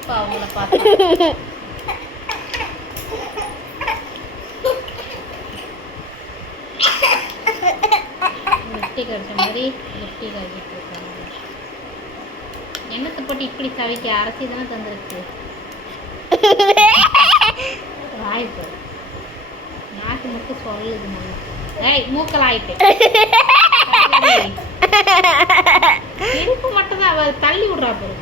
சிரிப்பா அவங்கள பார்த்தா. வெட்டி கடிச்ச மாதிரி வெட்டி கடிச்சிட்டு இருக்காங்க. எண்ணத்தை போட்டு இப்படி சவிக்க அரைச்சி தானே தந்துருக்கு. வாய்ப்பு நாக்கு முக்கு சொல்லுது நல்லா. ஏய் மூக்கல் ஆயிட்டு சிரிப்பு மட்டும் தான் அவ தள்ளி விடுறா போறோம்.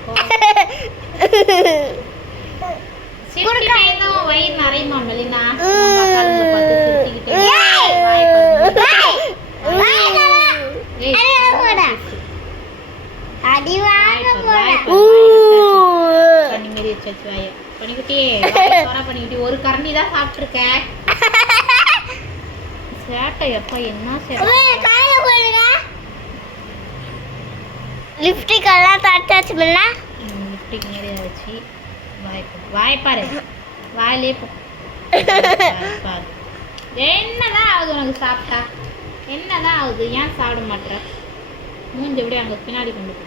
வயிறு நிறையுமா மெலினா? பார்த்து சிரிச்சுக்கிட்டே ஒரு கரண்டி தான் சாப்பிட்டுருக்க. சேட்டை எப்ப என்ன லிப்ஸ்டிக் எல்லாம் தட்டாச்சு மில்ல. லிப்ஸ்டிக் நிறைய வச்சு வாய்ப்பாரு வாயிலே பாரு. என்னதான் ஆகுது உனக்கு சாப்பிட்டா? என்னதான் ஆகுது? ஏன் சாப்பிட மாட்டேற? மூஞ்சி எப்படி அங்கே பின்னாடி கொண்டு போய்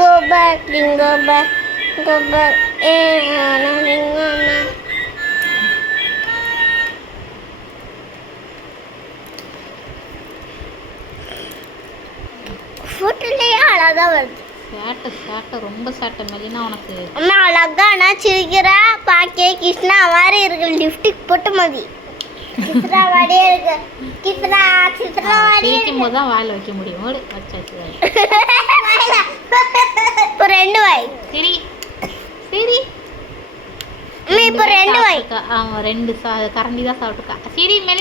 Go back, go back, go back. ஃபோட்டோலயே அழகா வருது. சேட்டை ரொம்ப சேட்டை மெலினா உனக்கு. அம்மா அழகானா சிரிக்கிறா, பாக்கே கிருஷ்ணா மாதிரி இருக்கு. லிப்ஸ்டிக் போட்டு மதி கிருஷ்ணா மாதிரியே இருக்கு. கிருஷ்ணா மாதிரி சிரிக்கும் போது தான் வாயில வைக்க முடியும். ஓடு வச்சாச்சு இப்போ ரெண்டு வாய். சரி சரி இப்போ ரெண்டு வாய். அவன் ரெண்டு கரண்டி தான் சாப்பிட்டுருக்கா. சரி மெலினா